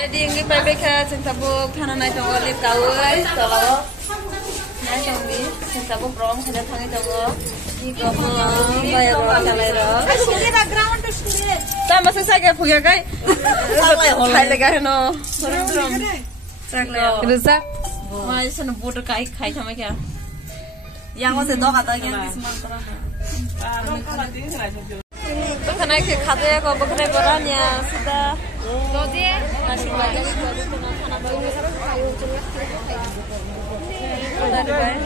Jadi yang PBK tabuk tanah naik tongol di kawai kalau naik tonggi tabuk rom sudah tangi tongol di kawai bayar rom salai rom. Sama saya punya kai. Kai lega no. Rusak. Wah sana bodoh kai sama kya. Yang masih dok atau yang di Sumatera. Bukan ke kade ko bukan goranya sudah. Dodi nasi goreng itu kena kana baru harus kayu jelas udah dibayar.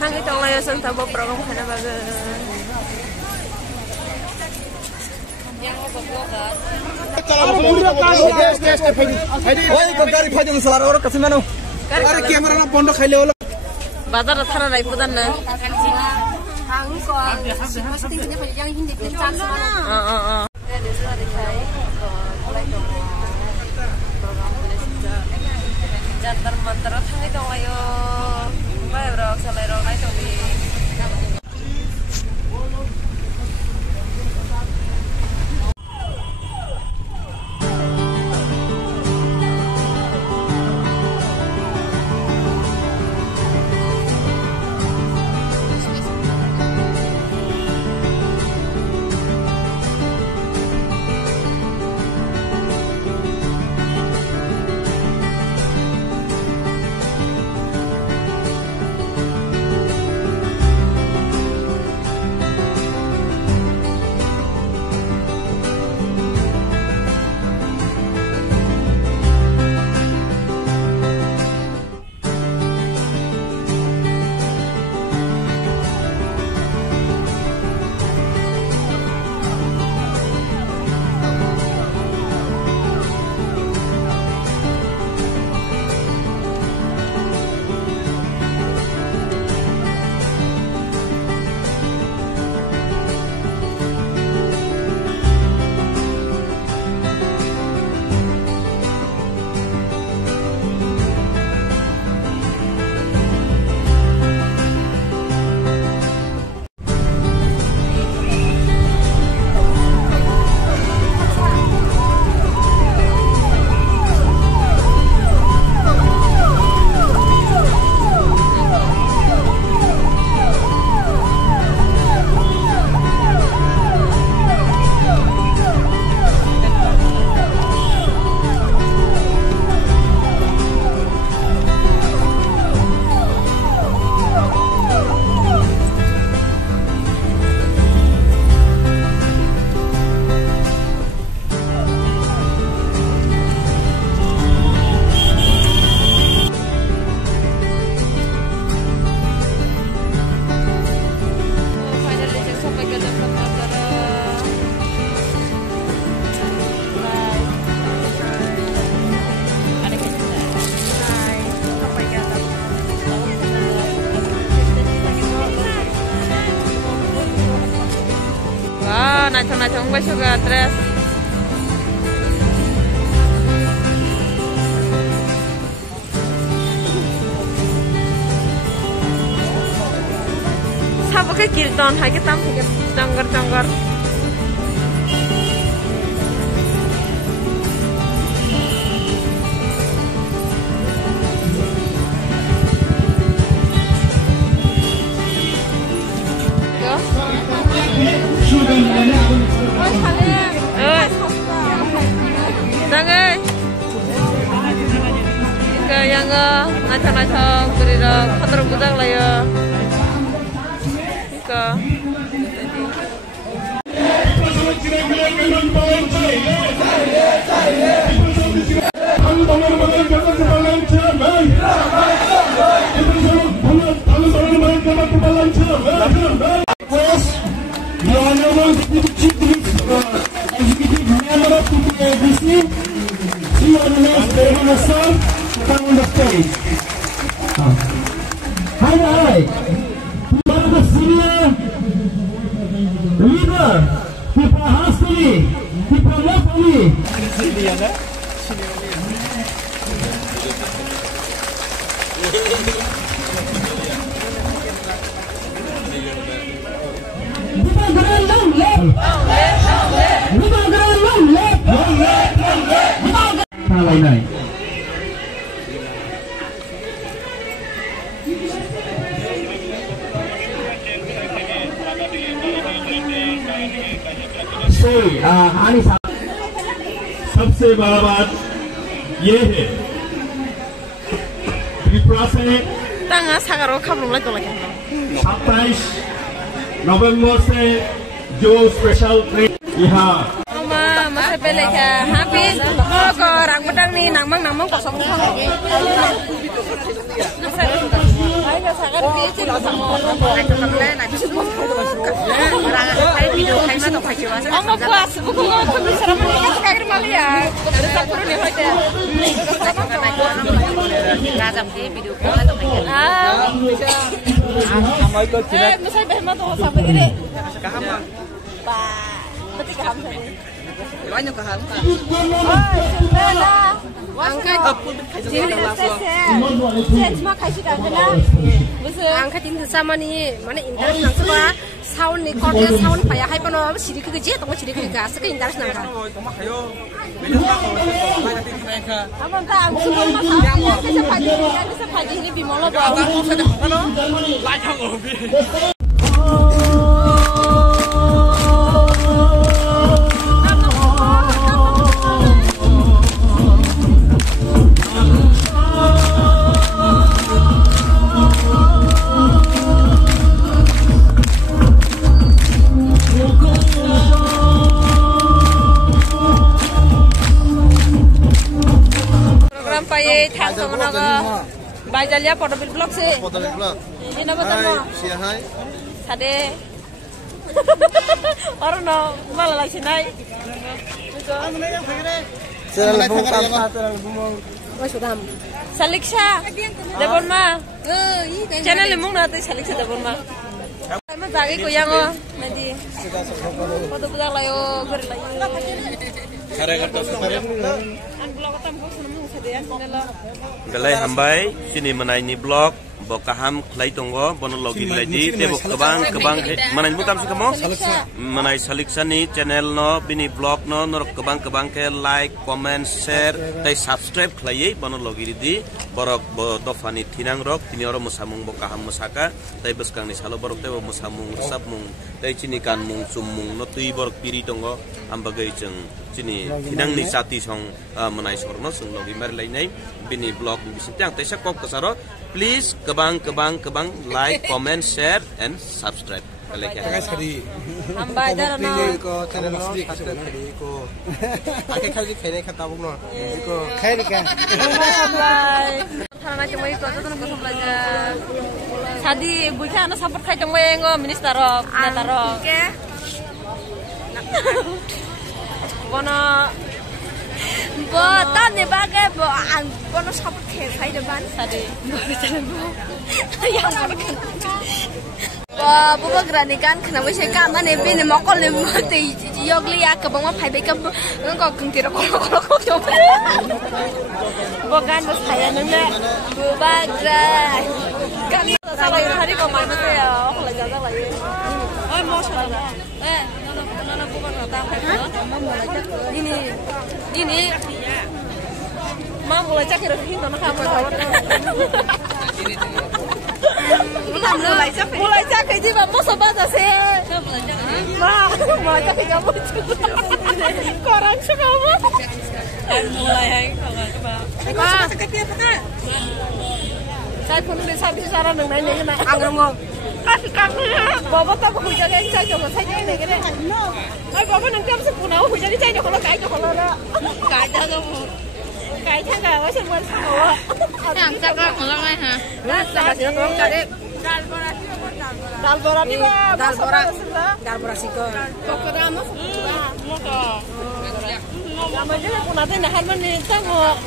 Hang itu lah ya santa program kana bagus. Yang obat-obat. Oi kok gari phajang salar ora kasih mano. Gari kamera na bondo khaile hola. Bazar thana rai pudan na. Hang ko mesti punya yang hindi kencang sama. Jantar mantar thang itu ayo. Bayar rok salai rok nai tobi. Nachong gue juga tres. Sabu ke kirton hai ke tam ke congor. Jangan, yang ngacang-ngacang beri dah kotor budang lah ya. Ika. The Honorable Chief Executive Member of TPABC, Sri Anunas Devanasa, to come on the stage. Hi. You are the senior leader, Pipa Hastali, Pipa Lapali. này सबसे बड़ा बात ये है त्रिपुरा से 27 नवंबर से जो special train यहाँ Masih balik ya, habis mau ke orang pedang nih, nangmang kosong nih. Ayo sangat kecil sama orang. Oh mau puas, bukan mau tuh serem ini kan kayak gimana ya? Udah sepuluh nih aja. Rajam di video call atau bisa. Masih behmat tuh sampai gini. Pak, berarti kaham tadi. Banyak kaham kan? Angkat cuma kasih dah angkat ini sama nih mana internet nang coba sound nih kode sound payah hai pano sidik kerja tunggu sidik kerja sekarang internet nang kan? Apa entah semua masalah bisa pagi ini bimolo bawa. Thang sama naga, bajalnya Podobil Blog sih. Podobil Blog. Ini nama sama. Siapa? Sade. Orang no malah lagi naik. Saliksha, Debon ma. Channel lemong nanti Saliksha Debon ma. Kamu bagi kuyang oh, nanti. Foto putar layo, gur layo. Galai hambai sini menaini blog bokaham klai tonggo bono login lagi tebo kebang manai butam sih kamu manai Saliksha ni channel no bini blog no nor kebang ke like comment share tai subscribe klai bono login di borok dofani tinang rok tini oro musamung bokaham musaka tai beskang ni salo borok tebo musamung resap mung tai cini kan mung sumung no tui borok piri tonggo ambagai jeng cini tinang ni sati song manai sorno sung login mer lai nai bini blog bisintang tai sakop kasaro please kebang like comment share and subscribe Hambai dah no. Ko channel no subscribe kali ko. Ake kali kene kata bung no. Ko kene kan. Hambai. Thana cuma itu aja tuh nggak belajar. Tadi bukan anak support kayak cuma yang minister roh, minister roh. Bono. Tan nih bagai bono support kayak saya depan. Tadi. Yang bukan geranikan kenapa saya kan nih bini mokol nih mati yogli ya kebang mah pai bekam engkau kengtir kolok coba Bukan bos saya nene. bukan gerai Kami salah hari kau main betul ya. Aku lagi agak lagi. Oh mau salah. Nana bukan kata. Ini. Mau mulai cak kira kira nana kamu tahu. Mulai cak kayak di mau sobat sih. Mulai cak kamu. Koran kamu. Mulai kalau saya pun bisa bicara dengan ini nak anggur mau kasih kaki bawa tak hujan yang saya coba saya ini gini bawa nanti apa sepuna hujan saya coba kalau lah kaca kamu kaca nggak masih buat semua yang cakap orang ha cakap sih orang cari dalborasi kok pokoknya mau namanya pun nanti nak harman ni tengok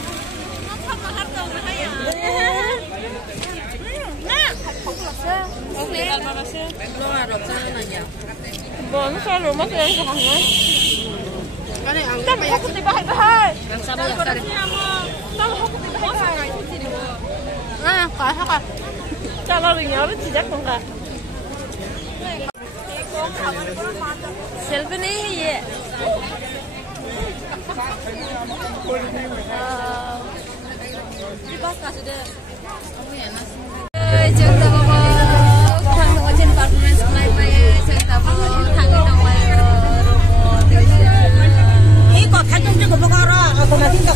Bon, kalau rumah tu yang sangat. Kan yang angkat aku bahai. Sabar. Tahu aku bahai. Kah. Kalau ringnya orang tidak enggak. Selfie nih ya. Di bawah kasih deh. Jangan tahu thằng nó trên performance này bay jangan tahu thằng nó bay robot. Ini kok kan cuma cukup kok ora, aku nanti tak